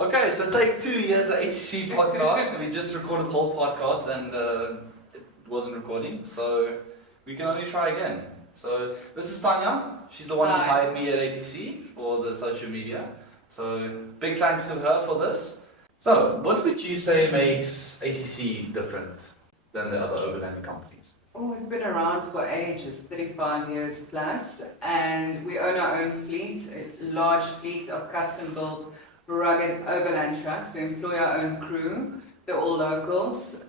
Okay, so take two here at the ATC podcast. We just recorded the whole podcast and it wasn't recording, so we can only try again. So this is Tanya. She's the one who Hi. hired me at ATC for the social media. So big thanks to her for this. So what would you say makes ATC different than the other overland companies? Oh, we've been around for ages, 35 years plus, and we own our own fleet, a large fleet of custom-built rugged overland trucks. We employ our own crew. They're all locals.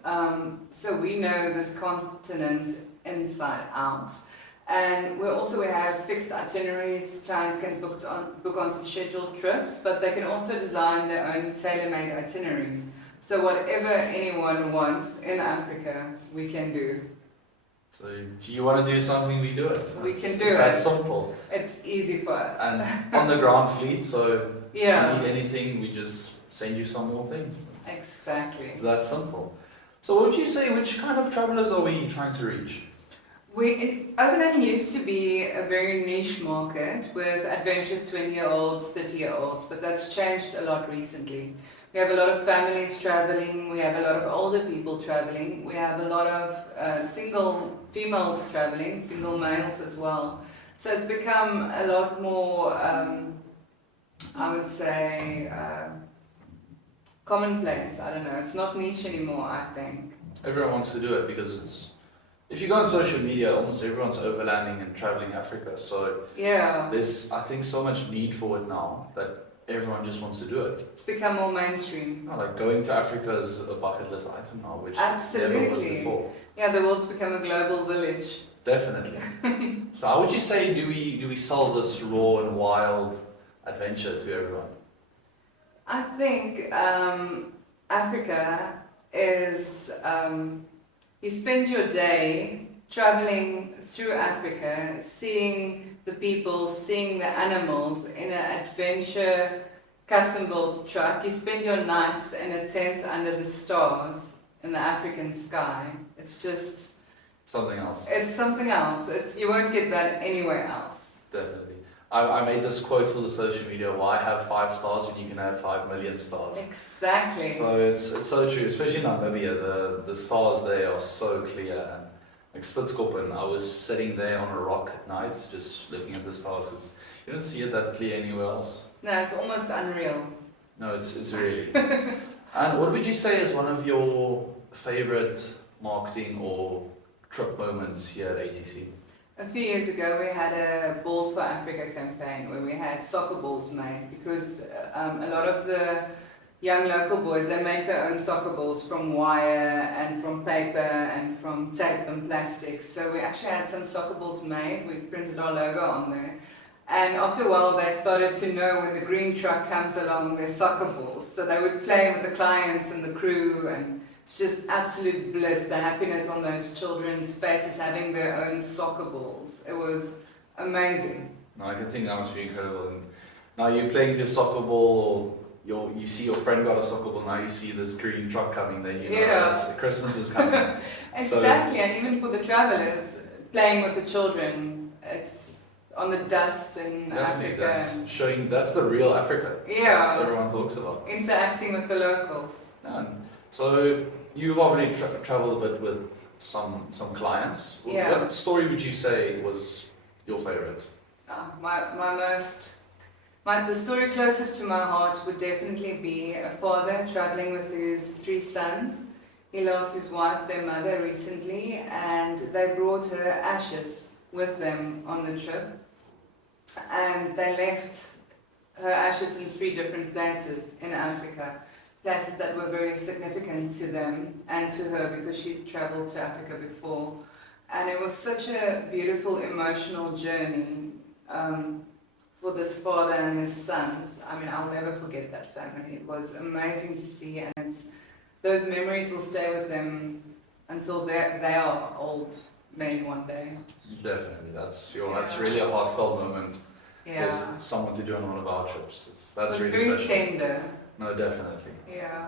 So we know this continent inside out. And we have fixed itineraries. Clients can book onto scheduled trips, but they can also design their own tailor-made itineraries. So whatever anyone wants in Africa, we can do. So if you want to do something, we do it. We can do it's it. that simple. It's easy for us. And on the ground fleet, so Yeah. if you need anything, we just send you some more things. Exactly. It's that simple. So what would you say, which kind of travelers are we trying to reach? Overland used to be a very niche market with adventurous 20-year-olds, 30-year-olds, but that's changed a lot recently. We have a lot of families traveling, we have a lot of older people traveling, we have a lot of single females traveling, single males as well. So it's become a lot more, I would say, commonplace. I don't know, it's not niche anymore, I think. Everyone wants to do it because if you go on social media, almost everyone's overlanding and traveling Africa. So Yeah, there's, I think, so much need for it now that everyone just wants to do it. it's become more mainstream. Like going to Africa is a bucket list item now, which never was Absolutely. before. Yeah, the world's become a global village. Definitely. So how would you say do we sell this raw and wild adventure to everyone? I think Africa is, you spend your day traveling through Africa, seeing the people, seeing the animals in an adventure custom-built truck. You spend your nights in a tent under the stars in the African sky. It's just, Something else. it's something else. You won't get that anywhere else. Definitely. I made this quote for the social media, why have 5 stars when you can have 5 million stars? Exactly. So it's so true, especially in Namibia, the stars there are so clear. And like Spitskoppen, I was sitting there on a rock at night just looking at the stars because you don't see it that clear anywhere else. No, it's almost unreal. No, it's really. And what would you say is one of your favorite marketing or trip moments here at ATC? A few years ago, we had a Balls for Africa campaign where we had soccer balls made because a lot of the young local boys, they make their own soccer balls from wire and from paper and from tape and plastic. So we actually had some soccer balls made. We printed our logo on there. And after a while, they started to know when the green truck comes along, they're soccer balls. So they would play with the clients and the crew, and it's just absolute bliss, the happiness on those children's faces having their own soccer balls. It was amazing. No, I can think that must be incredible. And now you're playing with your soccer ball, you see your friend got a soccer ball, now you see this green truck coming, then you know that's, Christmas is coming. Exactly, and even for the travelers, playing with the children, it's on the dust in Definitely, Africa. that's the real Africa that Yeah, everyone talks about. interacting with the locals. And so you've already traveled a bit with some clients. Yeah. What story would you say was your favorite? The story closest to my heart would definitely be a father traveling with his 3 sons. He lost his wife, their mother, recently, and they brought her ashes with them on the trip. And they left her ashes in 3 different places in Africa, places that were very significant to them and to her because she'd traveled to Africa before. And it was such a beautiful, emotional journey for this father and his sons. I mean, I'll never forget that family. It was amazing to see, and those memories will stay with them until they are old men one day. Definitely, that's really a heartfelt moment Yeah. for someone to do on one of our trips. That's It's really very special. tender. No, definitely. Yeah.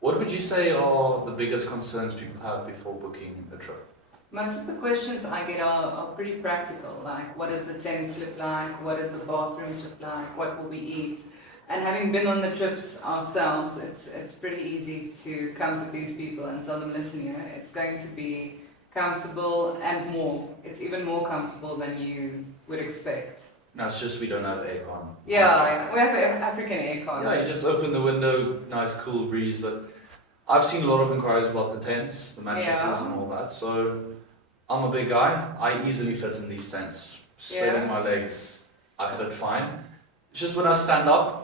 What would you say are the biggest concerns people have before booking a trip? Most of the questions I get are pretty practical, like what does the tents look like, what does the bathrooms look like, what will we eat? And having been on the trips ourselves, it's pretty easy to comfort these people and tell them, listen here, it's going to be comfortable and more. It's even more comfortable than you would expect. No, it's just we don't have aircon. Yeah, we have African aircon. Yeah, you just open the window, nice cool breeze. But I've seen a lot of inquiries about the tents, the mattresses, and all that. So I'm a big guy. I easily fit in these tents. Spreading my legs, I fit fine. It's just when I stand up,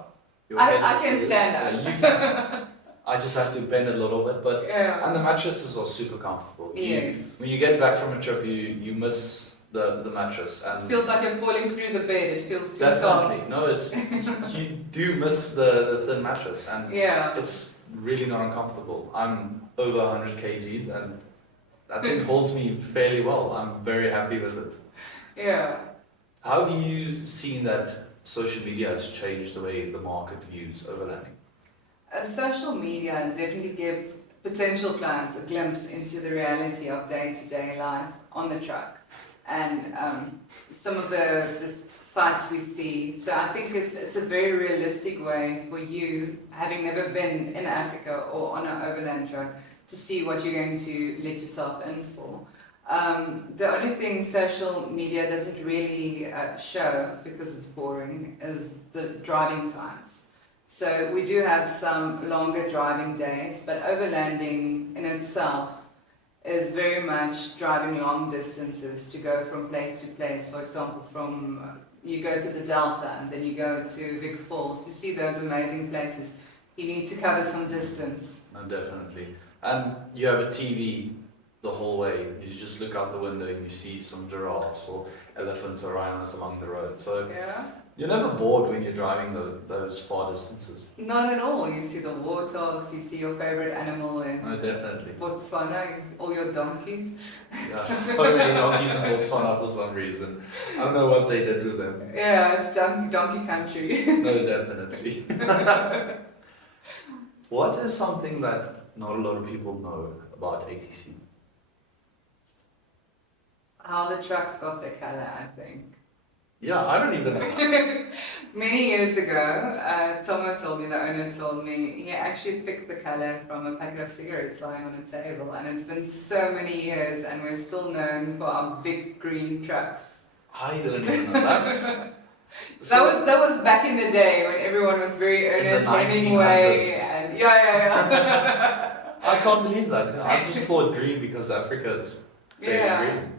I can stand up. Yeah, you can. I just have to bend a little bit, but Yeah. and the mattresses are super comfortable. Yes. When you get back from a trip, you miss the mattress and It feels like you're falling through the bed. It feels too definitely. soft. No, it's you do miss the thin mattress, and Yeah. it's really not uncomfortable. I'm over 100 kgs, and that thing holds me fairly well. I'm very happy with it. Yeah. How have you seen that social media has changed the way the market views overlanding? Social media definitely gives potential clients a glimpse into the reality of day-to-day life on the truck, and some of the sites we see. So I think it's a very realistic way for you, having never been in Africa or on an overland truck, to see what you're going to let yourself in for. The only thing social media doesn't really show, because it's boring, is the driving times. So we do have some longer driving days, but overlanding in itself is very much driving long distances to go from place to place. For example, from you go to the Delta and then you go to Vic Falls. To see those amazing places, you need to cover some distance. No, definitely. And you have a TV the whole way. You just look out the window and you see some giraffes or elephants or rhinos along the road. So Yeah. you're never bored when you're driving those far distances. Not at all. You see the warthogs, you see your favorite animal in No, definitely. Botswana, all your donkeys. Yeah, so many donkeys in Botswana for some reason. I don't know what they did with them. Yeah, it's donkey country. No, definitely. What is something that not a lot of people know about ATC? How the trucks got their colour, I think. Yeah, I don't even know. Many years ago, Tomo told me, the owner told me, he actually picked the colour from a packet of cigarettes lying on a table, and it's been so many years and we're still known for our big green trucks. I didn't even know that. That was back in the day when everyone was very earnest, Hemingway, 1900s. and yeah. I can't believe that. I just thought green because Africa is fairly Yeah. green.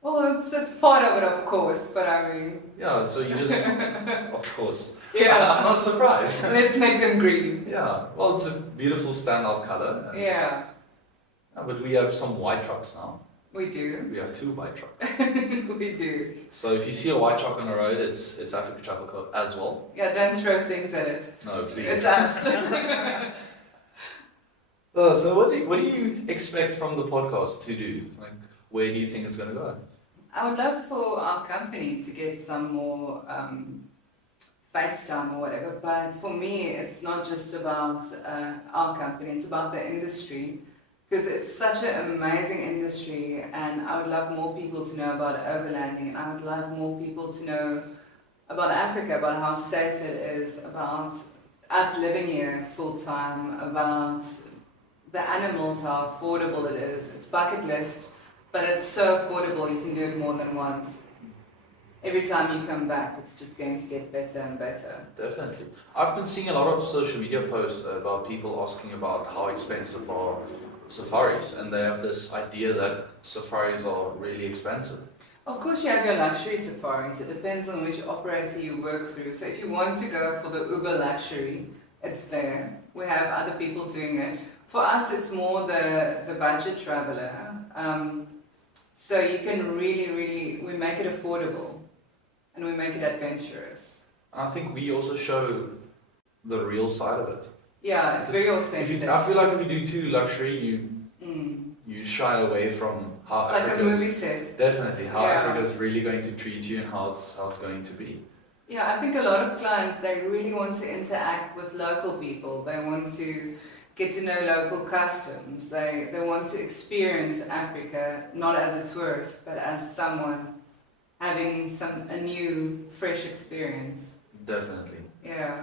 Well, it's part of it, of course, but I mean, Yeah, so you just, of course. yeah. I'm not surprised. Let's make them green. Yeah, well, it's a beautiful standout color. Yeah, But we have some white trucks now. we do. We have 2 white trucks. We do. So if you see a white truck on the road, it's Africa Trucker Club as well. Yeah, don't throw things at it. No, please. It's us. So what do you expect from the podcast to do? Like, where do you think it's going to go? I would love for our company to get some more FaceTime or whatever, but for me, it's not just about our company, it's about the industry, because it's such an amazing industry, and I would love more people to know about overlanding, and I would love more people to know about Africa, about how safe it is, about us living here full time, about the animals, how affordable it is. It's bucket list. But it's so affordable, you can do it more than once. Every time you come back, it's just going to get better and better. Definitely. I've been seeing a lot of social media posts about people asking about how expensive are safaris, and they have this idea that safaris are really expensive. Of course, you have your luxury safaris. It depends on which operator you work through. So if you want to go for the uber luxury, it's there. We have other people doing it. For us, it's more the budget traveler. So you can really, we make it affordable and we make it adventurous. And I think we also show the real side of it. Yeah, it's very authentic. I feel like if you do too luxury, you shy away from how it's Africa like a movie set. Definitely, how Yeah. Africa is really going to treat you and how it's going to be. Yeah, I think a lot of clients, they really want to interact with local people. They want to get to know local customs. They want to experience Africa not as a tourist, but as someone having a new, fresh experience. Definitely. Yeah.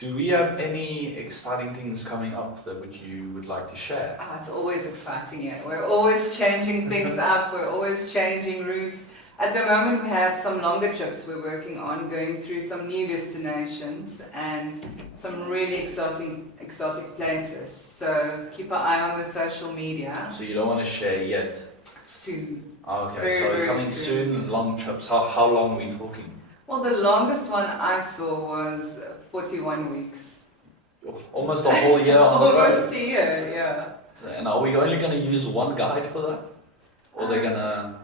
Do we have any exciting things coming up that you would like to share? Oh, it's always exciting here. We're always changing things up. We're always changing routes. At the moment, we have some longer trips we're working on, going through some new destinations and some really exotic places. So keep an eye on the social media. So you don't want to share yet? Soon. Okay, Very, so very coming soon, long trips. How long are we talking? Well, the longest one I saw was 41 weeks. Almost a whole year on the road. Almost a year, yeah. And are we only going to use one guide for that? Or they're going to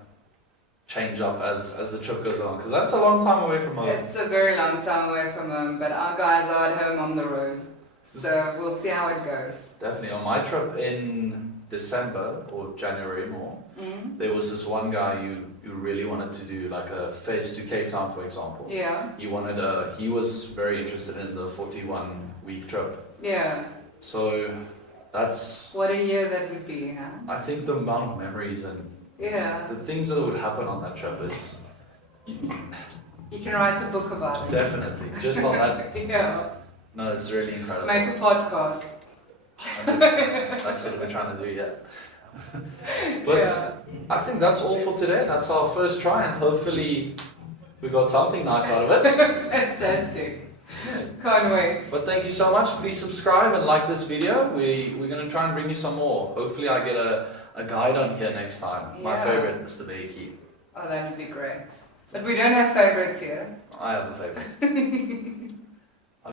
change up as the trip goes on? Because that's a long time away from home. It's a very long time away from home, but our guys are at home on the road. So we'll see how it goes. Definitely. On my trip in December or January more, there was this one guy who really wanted to do like a Fez to Cape Town, for example. Yeah. He was very interested in the 41-week trip. Yeah. So that's... What a year that would be, huh? I think the amount of memories and Yeah. the things that would happen on that trip is... You can write a book about it. Definitely. Just on that... Yeah. No, it's really incredible. Make a podcast. That's what we're trying to do, yeah. But yeah. I think that's all for today. That's our first try, and hopefully we got something nice out of it. Fantastic. Yeah. Can't wait. But thank you so much. Please subscribe and like this video. We're going to try and bring you some more. Hopefully I get a guide on here next time. My Yeah. favorite, Mr. Beiki. Oh, that would be great. But we don't have favorites here. I have a favorite.